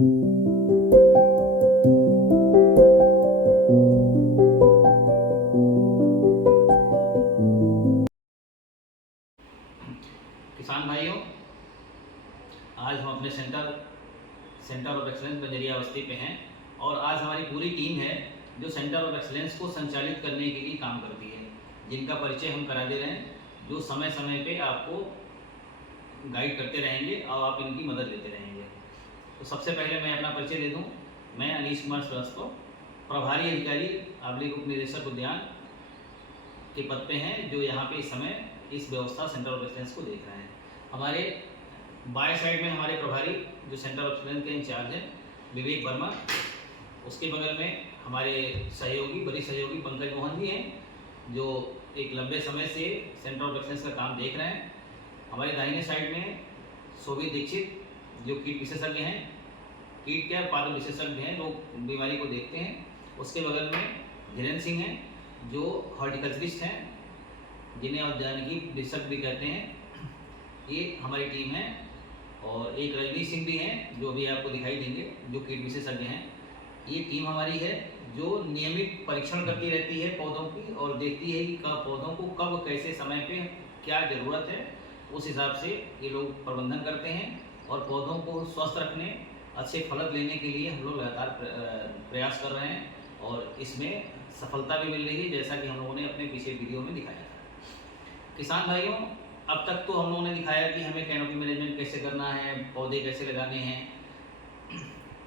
किसान भाइयों, आज हम अपने सेंटर ऑफ एक्सलेंस बंजरिया बस्ती पे हैं और आज हमारी पूरी टीम है जो सेंटर ऑफ एक्सलेंस को संचालित करने के लिए काम करती है, जिनका परिचय हम करा दे रहे हैं, जो समय समय पे आपको गाइड करते रहेंगे और आप इनकी मदद लेते रहेंगे। तो सबसे पहले मैं अपना परिचय दे दूं। मैं अनीश कुमार श्रीवास्तव, प्रभारी अधिकारी आबलिक उप निदेशक उद्यान के पद पे हैं, जो यहाँ पे इस समय इस व्यवस्था सेंटर ऑफ एक्सलेंस को देख रहे हैं। हमारे बाएं साइड में हमारे प्रभारी जो सेंटर ऑफ एक्सलेंस के इंचार्ज हैं विवेक वर्मा, उसके बगल में हमारे सहयोगी बड़ी सहयोगी पंकज मोहन जी हैं, जो एक लंबे समय से सेंटर ऑफ एक्सलेंस का काम देख रहे हैं। हमारे दाहिने साइड में शोभित दीक्षित, जो कीट विशेषज्ञ हैं, कीट क्या पादप विशेषज्ञ हैं, लोग बीमारी को देखते हैं। उसके बगल में धीरेन्द्र सिंह हैं, जो हॉर्टिकल्चरिस्ट हैं, जिन्हें उद्यानिकी विशेषज्ञ भी कहते हैं। ये हमारी टीम है। और एक रजनीश सिंह भी हैं, जो अभी आपको दिखाई देंगे, जो कीट विशेषज्ञ हैं। ये टीम हमारी है जो नियमित परीक्षण करती रहती है पौधों की और देखती है कि कब पौधों को कब कैसे समय पे क्या ज़रूरत है, उस हिसाब से ये लोग प्रबंधन करते हैं और पौधों को स्वस्थ रखने, अच्छे फलत लेने के लिए हम लोग लगातार प्रयास कर रहे हैं और इसमें सफलता भी मिल रही है, जैसा कि हम लोगों ने अपने पिछले वीडियो में दिखाया था। किसान भाइयों, अब तक तो हम लोगों ने दिखाया कि हमें कैनोपी मैनेजमेंट कैसे करना है, पौधे कैसे लगाने हैं,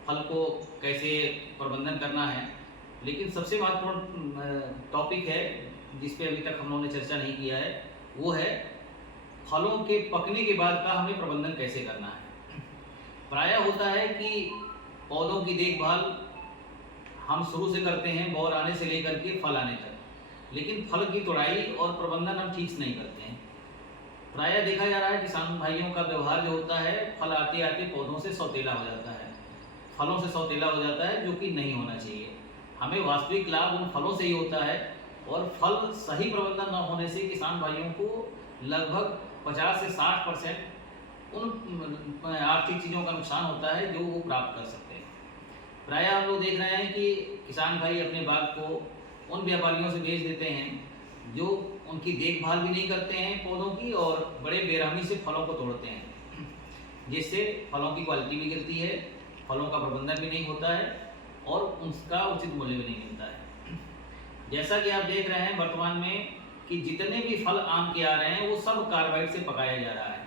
फल को कैसे प्रबंधन करना है, लेकिन सबसे महत्वपूर्ण टॉपिक है जिस पे अभी तक हम लोगों ने चर्चा नहीं किया है, वो है फलों के पकने के बाद का हमें प्रबंधन कैसे करना है। प्रायः होता है कि पौधों की देखभाल हम शुरू से करते हैं, बौर आने से लेकर के फल आने तक, लेकिन फल की तोड़ाई और प्रबंधन हम ठीक से नहीं करते हैं। प्रायः देखा जा रहा है किसान भाइयों का व्यवहार जो होता है, फल आते आते पौधों से सौतेला हो जाता है, फलों से सौतेला हो जाता है, जो कि नहीं होना चाहिए। हमें वास्तविक लाभ उन फलों से ही होता है और फल सही प्रबंधन न होने से किसान भाइयों को लगभग 50 से 60% उन आर्थिक चीज़ों का नुकसान होता है जो वो प्राप्त कर सकते हैं। प्रायः हम लोग देख रहे हैं कि किसान भाई अपने बाग को उन व्यापारियों से बेच देते हैं जो उनकी देखभाल भी नहीं करते हैं पौधों की और बड़े बेरहमी से फलों को तोड़ते हैं, जिससे फलों की क्वालिटी भी गिरती है, फलों का प्रबंधन भी नहीं होता है और उसका उचित मूल्य भी नहीं मिलता है। जैसा कि आप देख रहे हैं वर्तमान में कि जितने भी फल आम के आ रहे हैं वो सब कार्बाइड से पकाया जा रहा है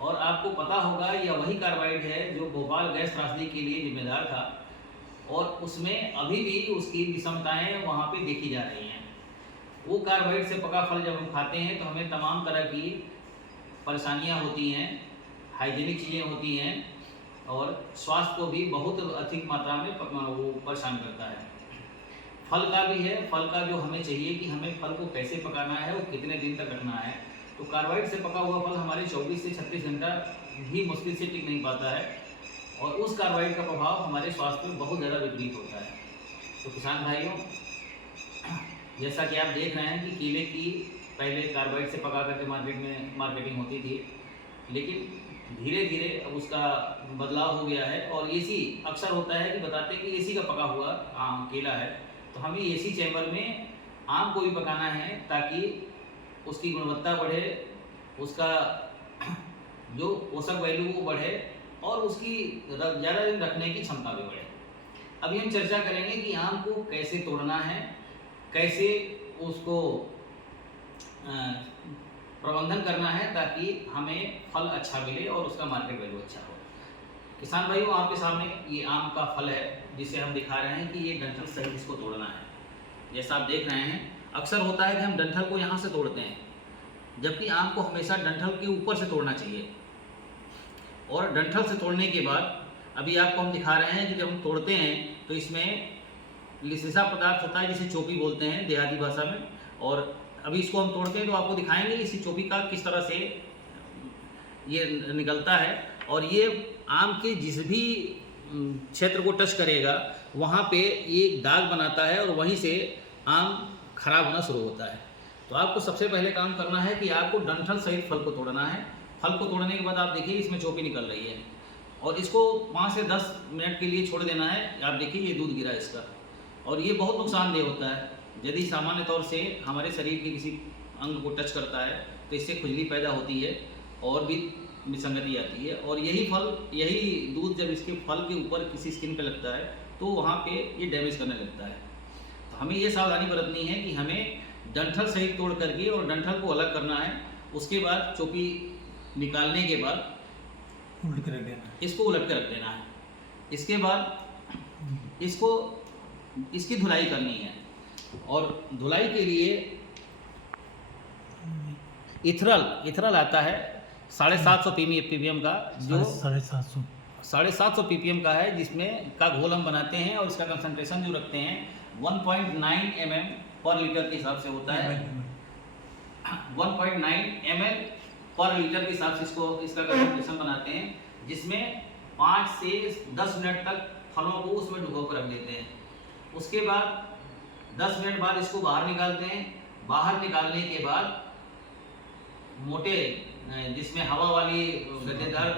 और आपको पता होगा यह वही कार्बाइड है जो भोपाल गैस त्रासदी के लिए जिम्मेदार था और उसमें अभी भी उसकी विषमताएं वहाँ पे देखी जा रही हैं। वो कार्बाइड से पका फल जब हम खाते हैं तो हमें तमाम तरह की परेशानियाँ होती हैं, हाइजीनिक चीज़ें होती हैं और स्वास्थ्य को भी बहुत अधिक मात्रा में वो परेशान करता है। फल का भी है, फल का जो हमें चाहिए कि हमें फल को कैसे पकाना है और कितने दिन तक रखना है, तो कार्बाइड से पका हुआ फल हमारे 24 से 36 घंटा भी मुश्किल से टिक नहीं पाता है और उस कार्बाइड का प्रभाव हमारे स्वास्थ्य में बहुत ज़्यादा विपरीत होता है। तो किसान भाइयों, जैसा कि आप देख रहे हैं कि केले की पहले कार्बाइड से पका करके मार्केट में मार्केटिंग होती थी, लेकिन धीरे धीरे अब उसका बदलाव हो गया है और एसी अक्सर होता है कि बताते हैं कि एसी का पका हुआ आम केला है, तो हमें एसी चैम्बर में आम को भी पकाना है ताकि उसकी गुणवत्ता बढ़े, उसका जो पोषक वैल्यू वो बढ़े और उसकी ज़्यादा दिन रखने की क्षमता भी बढ़े। अभी हम चर्चा करेंगे कि आम को कैसे तोड़ना है, कैसे उसको प्रबंधन करना है ताकि हमें फल अच्छा मिले और उसका मार्केट वैल्यू अच्छा हो। किसान भाइयों, आपके सामने ये आम का फल है जिसे हम दिखा रहे हैं कि ये डंठल सहित इसको तोड़ना है। जैसा आप देख रहे हैं, अक्सर होता है कि हम डंठल को यहाँ से तोड़ते हैं, जबकि आम को हमेशा डंठल के ऊपर से तोड़ना चाहिए। और डंठल से तोड़ने के बाद अभी आपको हम दिखा रहे हैं कि जब हम तोड़ते हैं तो इसमें लिसिसा पदार्थ होता है जिसे चोपी बोलते हैं देहाती भाषा में, और अभी इसको हम तोड़ते हैं तो आपको दिखाएंगे इसी चोपी का किस तरह से ये निकलता है और ये आम के जिस भी क्षेत्र को टच करेगा वहाँ पे ये दाग बनाता है और वहीं से आम खराब होना शुरू होता है। तो आपको सबसे पहले काम करना है कि आपको डंठल सहित फल को तोड़ना है। फल को तोड़ने के बाद आप देखिए इसमें चोपी निकल रही है और इसको 5 से 10 मिनट के लिए छोड़ देना है। आप देखिए ये दूध गिरा है इसका, और ये बहुत नुकसानदेह होता है। यदि सामान्य तौर से हमारे शरीर के किसी अंग को टच करता है तो इससे खुजली पैदा होती है और भी विसंगति आती है। और यही दूध जब इसके फल के ऊपर किसी स्किन पे लगता है तो वहाँ पे ये डैमेज करने लगता है। तो हमें ये सावधानी बरतनी है कि हमें डंठल सहित तोड़ करके और डंठल को अलग करना है। उसके बाद चोपी निकालने के बाद उलट के रख देना है, इसको उलट के रख देना है। इसके बाद इसकी धुलाई करनी है, और धुलाई के लिए इथरल आता है 750 ppm का, जो 750 ppm का है, जिसमें का घोल हम बनाते हैं और इसका कंसंट्रेशन जो रखते हैं 1.9 mm पर लीटर के हिसाब से होता है। 1.9 ml पर लीटर के हिसाब से इसका कंसंट्रेशन बनाते हैं, जिसमें 5 से 10 मिनट तक फलों को उसमें डुबो कर रख देते हैं। उसके बाद 10 मिनट बाद इसको बाहर निकालते हैं। बाहर निकालने के बाद मोटे जिसमें हवा वाली गद्देदार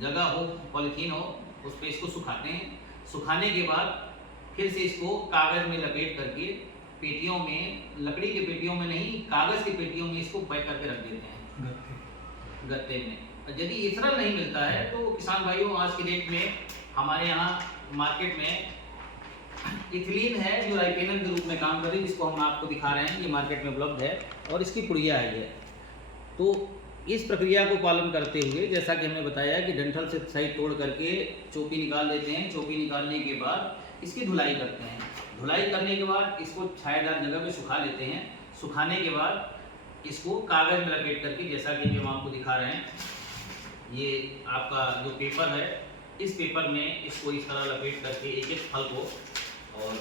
जगह हो, पॉलीथीन हो, उस पर इसको सुखाते हैं। सुखाने के बाद फिर से इसको कागज में लपेट करके पेटियों में, लकड़ी के पेटियों में नहीं, कागज की पेटियों में इसको पैक करके रख देते हैं गत्ते में। यदि इथरल नहीं मिलता है तो किसान भाइयों, आज की डेट में हमारे यहाँ मार्केट में इथिलीन है जो राइपेनल के रूप में काम कर रही है, जिसको हम आपको दिखा रहे हैं। ये मार्केट में उपलब्ध है और इसकी पुड़िया है ये। तो इस प्रक्रिया को पालन करते हुए, जैसा कि हमने बताया कि डंठल से सही तोड़ करके चोपी निकाल देते हैं। चोपी निकालने के बाद इसकी धुलाई करते हैं। धुलाई करने के बाद इसको छायादार जगह पे सुखा लेते हैं। सुखाने के बाद इसको कागज में लपेट करके, जैसा कि हम आपको दिखा रहे हैं, ये आपका जो पेपर है, इस पेपर में इसको इस तरह लपेट करके एक एक फल को, और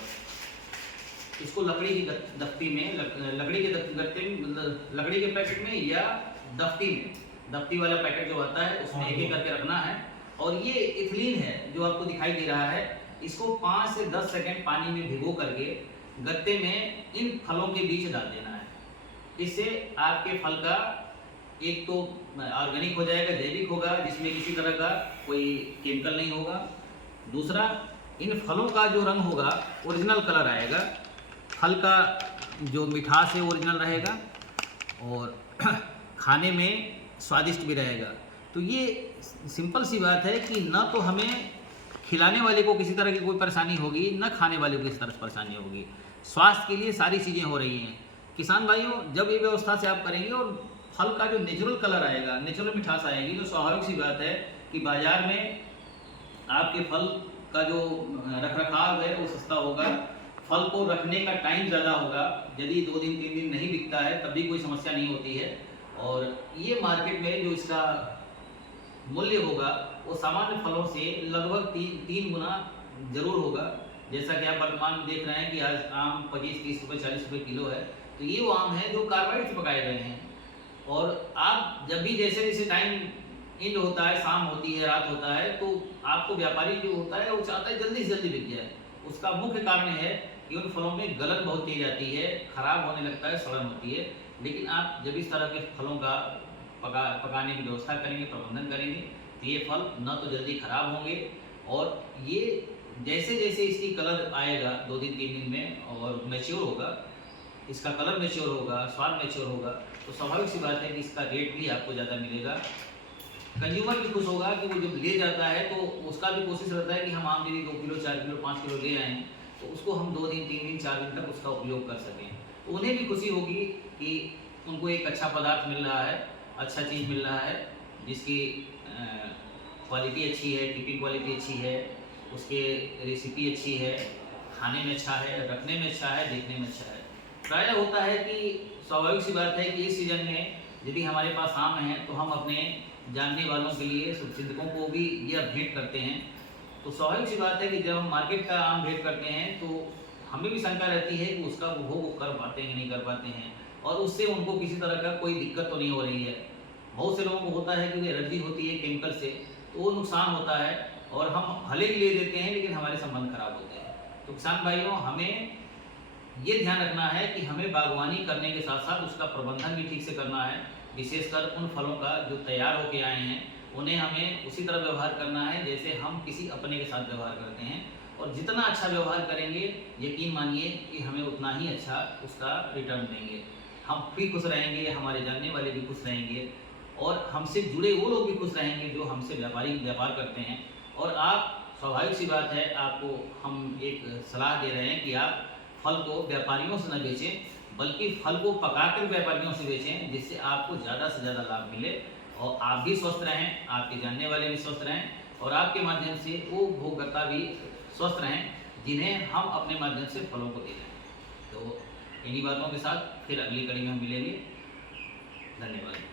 इसको लकड़ी की दफ्ती में, लकड़ी के पैकेट में या दफ्ती वाला पैकेट जो आता है उसमें एक एक करके रखना है। और ये इथिलीन है जो आपको दिखाई दे रहा है, इसको 5 से 10 सेकंड पानी में भिगो करके गत्ते में इन फलों के बीच डाल देना है। इससे आपके फल का एक तो ऑर्गेनिक हो जाएगा, जैविक होगा, जिसमें किसी तरह का कोई केमिकल नहीं होगा। दूसरा, इन फलों का जो रंग होगा ओरिजिनल कलर आएगा, फल का जो मिठास है ओरिजिनल रहेगा और खाने में स्वादिष्ट भी रहेगा। तो ये सिंपल सी बात है कि ना तो हमें खिलाने वाले को किसी तरह की कोई परेशानी होगी, ना खाने वाले को किसी तरह से परेशानी होगी। स्वास्थ्य के लिए सारी चीज़ें हो रही हैं। किसान भाइयों, जब ये व्यवस्था से आप करेंगे और फल का जो नेचुरल कलर आएगा, नेचुरल मिठास आएगी, तो स्वाभाविक सी बात है कि बाजार में आपके फल का जो रखरखाव है वो सस्ता होगा, फल को रखने का टाइम ज़्यादा होगा। यदि 2 दिन 3 दिन नहीं बिकता है तब भी कोई समस्या नहीं होती है। और ये मार्केट में जो इसका मूल्य होगा वो सामान्य फलों से लगभग 3 गुना जरूर होगा। जैसा कि आप वर्तमान देख रहे हैं कि आज आम 25-30 रुपये 40 रुपये किलो है, तो ये वो आम है जो कार्बाइड से पकाए गए हैं। और आप जब भी जैसे जैसे टाइम इंड होता है, शाम होती है, रात होता है, तो आपको व्यापारी जो होता है वो चाहता है जल्दी से जल्दी बिक जाए। उसका मुख्य कारण है कि उन फलों में गलन बहुत तेज आती है, खराब होने लगता है, सड़न होती है। लेकिन आप जब इस तरह के फलों का पकाने की व्यवस्था करेंगे, प्रबंधन करेंगे, तो ये फल न तो जल्दी खराब होंगे, और ये जैसे जैसे इसकी कलर आएगा 2 दिन 3 दिन में और मैच्योर होगा, इसका कलर मैच्योर होगा, स्वाद मैच्योर होगा, तो स्वाभाविक सी बात है कि इसका रेट भी आपको ज़्यादा मिलेगा। कंज्यूमर भी खुश होगा कि वो जब ले जाता है तो उसका भी कोशिश रहता है कि हम आम यदि 2 किलो 4 किलो 5 किलो ले आएँ तो उसको हम 2 दिन 3 दिन 4 दिन तक उसका उपयोग कर सकें। तो उन्हें भी खुशी होगी कि उनको एक अच्छा पदार्थ मिल रहा है, अच्छा चीज़ मिल रहा है, जिसकी क्वालिटी अच्छी है, कीपिंग क्वालिटी अच्छी है, उसके रेसिपी अच्छी है, खाने में अच्छा है, रखने में अच्छा है, देखने में अच्छा है। प्रायः होता है कि स्वाभाविक सी बात है कि इस सीज़न में यदि हमारे पास आम हैं तो हम अपने जानने वालों के लिए, शुभचिंतकों को भी यह भेंट करते हैं। तो स्वाभाविक सी बात है कि जब हम मार्केट का आम भेंट करते हैं तो हमें भी शंका रहती है कि उसका उपभोग कर पाते हैं कि नहीं कर पाते हैं, और उससे उनको किसी तरह का कोई दिक्कत तो नहीं हो रही है। बहुत से लोगों को होता है कि एलर्जी होती है केमिकल से, तो वो नुकसान होता है और हम भले ही ले देते हैं लेकिन हमारे संबंध खराब होते हैं। तो किसान भाइयों, हमें ये ध्यान रखना है कि हमें बागवानी करने के साथ साथ उसका प्रबंधन भी ठीक से करना है, विशेषकर उन फलों का जो तैयार होके आए हैं उन्हें हमें उसी तरह व्यवहार करना है जैसे हम किसी अपने के साथ व्यवहार करते हैं। और जितना अच्छा व्यवहार करेंगे, यकीन मानिए कि हमें उतना ही अच्छा उसका रिटर्न देंगे। हम भी खुश रहेंगे, हमारे जानने वाले भी खुश रहेंगे, और हमसे जुड़े वो लोग भी खुश रहेंगे जो हमसे व्यापार करते हैं। और आप, स्वाभाविक सी बात है, आपको हम एक सलाह दे रहे हैं कि आप फल को व्यापारियों से न बेचें, बल्कि फल को पकाकर व्यापारियों से बेचें, जिससे आपको ज़्यादा से ज़्यादा लाभ मिले और आप भी स्वस्थ रहें, आपके जानने वाले भी स्वस्थ रहें, और आपके माध्यम से वो उपभोक्ता भी स्वस्थ रहें जिन्हें हम अपने माध्यम से फलों को दे रहे हैं। तो इन्हीं बातों के साथ फिर अगली कड़ी में हम मिलेंगे। धन्यवाद।